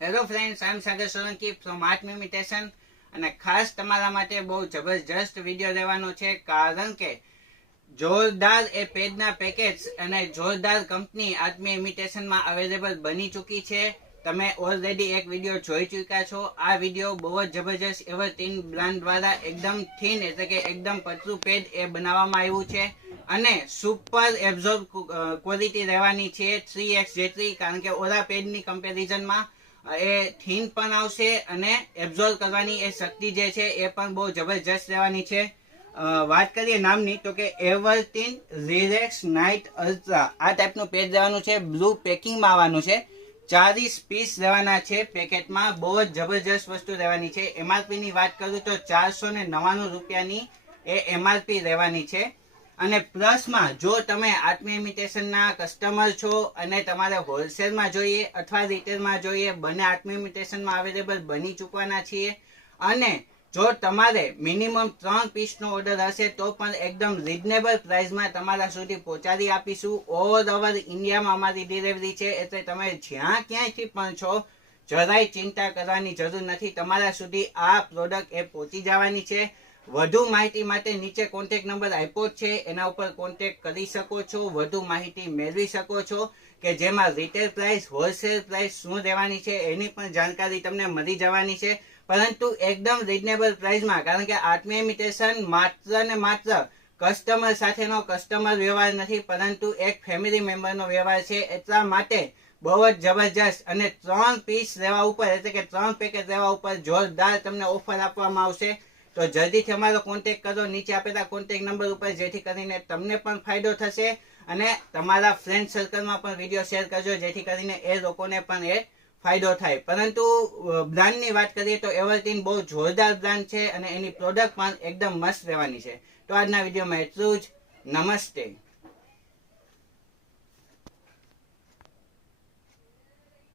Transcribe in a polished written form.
Hello friends, I am Sagar Solanki from art imitation અને ખાસ તમારા માટે બહુ જબરજસ્ત વિડીયો લેવાનો છે, કારણ કે જોરદાર એ પેજના પેકેજ અને જોરદાર કંપની આત્મી ઇમિટેશનમાં અવેલેબલ બની ચૂકી છે. તમે ઓલરેડી એક વિડીયો જોઈ ચૂક્યા છો. આ વિડીયો બહુ જ જબરજસ્ત એવરગ્રીન બ્રાન્ડ દ્વારા એકદમ થીન એટલે કે એકદમ પતલું પેજ એ બનાવવામાં આવ્યું છે અને સુપર એબ્ઝોર્બ ક્વોલિટી રહેવાની છે 3x જેટલી, કારણ કે ઓલા પેજની કમ્પેરિઝનમાં એ થીન પણ આવશે અને એબ્ઝોર્બ કરવાની એ શક્તિ જે છે એ પણ બહુ જબરજસ્ત રહેવાની છે. વાત કરીએ નામની તો કે એવરગ્રીન રિલેક્સ નાઇટ અલ્ટ્રા આ ટાઈપનું પેજ રહેવાનું છે. બ્લુ પેકિંગમાં આવવાનું છે. 40 પીસ રહેવાના છે પેકેટમાં. બહુ જ જબરજસ્ત વસ્તુ રહેવાની છે. એમઆરપી ની વાત કરું તો 499 રૂપિયાની એ એમઆરપી રહેવાની છે. અને પ્લસમાં જો તમે આત્મી ઇમિટેશનના કસ્ટમર છો અને તમારે હોલસેલમાં જોઈએ અથવા રિટેલમાં જોઈએ, બંને આત્મી ઇમિટેશનમાં અવેલેબલ બની ચૂકવાના છીએ. અને જો તમારે મિનિમમ 3 પીસનો ઓર્ડર હશે તો પણ એકદમ રીઝનેબલ પ્રાઇસમાં તમારા સુધી પહોંચાડી આપીશું. ઓલ ઓવર ઇન્ડિયામાં અમારી ડિલિવરી છે, એટલે તમે જ્યાં ક્યાંયથી પણ છો જરાય ચિંતા કરવાની જરૂર નથી. તમારા સુધી આ પ્રોડક્ટ એ પહોંચી જવાની છે. વધુ માહિતી માટે નીચે કોન્ટેક્ટ નંબર આપ્યો છે, એના ઉપર કોન્ટેક્ટ કરી શકો છો. વધુ માહિતી મેળવી શકો છો કે જેમાં રિટેલ પ્રાઇસ, હોલસેલ પ્રાઇસ શું રહેવાની છે એની પણ જાણકારી તમને મળી જવાની છે, પરંતુ એકદમ રીઝનેબલ પ્રાઇસમાં. કારણ કે આત્મી ઇમિટેશન માત્ર ને માત્ર કસ્ટમર સાથેનો કસ્ટમર વ્યવહાર નથી, પરંતુ એક ફેમિલી મેમ્બરનો વ્યવહાર છે. એટલા માટે બહુ જ જબરજસ્ત અને 3 પીસ લેવા ઉપર એટલે કે 3 પેકેટ લેવા ઉપર જોરદાર તમને ઓફર આપવામાં આવશે. તો જલ્દીથી અમારો કોન્ટેક્ટ કરો નીચે આપેલા કોન્ટેક્ટ નંબર ઉપર, જેથી કરીને તમને પણ ફાયદો થશે અને તમારા ફ્રેન્ડ સર્કલમાં પણ વિડીયો શેર કરજો, જેથી કરીને એ લોકોને પણ એ ફાયદો થાય. પરંતુ બ્રાન્ડની વાત કરીએ તો એવરગ્રીન બહુ જોરદાર બ્રાન્ડ છે અને એની પ્રોડક્ટ પણ એકદમ મસ્ત રહેવાની છે. તો આજના વિડીયોમાં એટલું જ. નમસ્તે.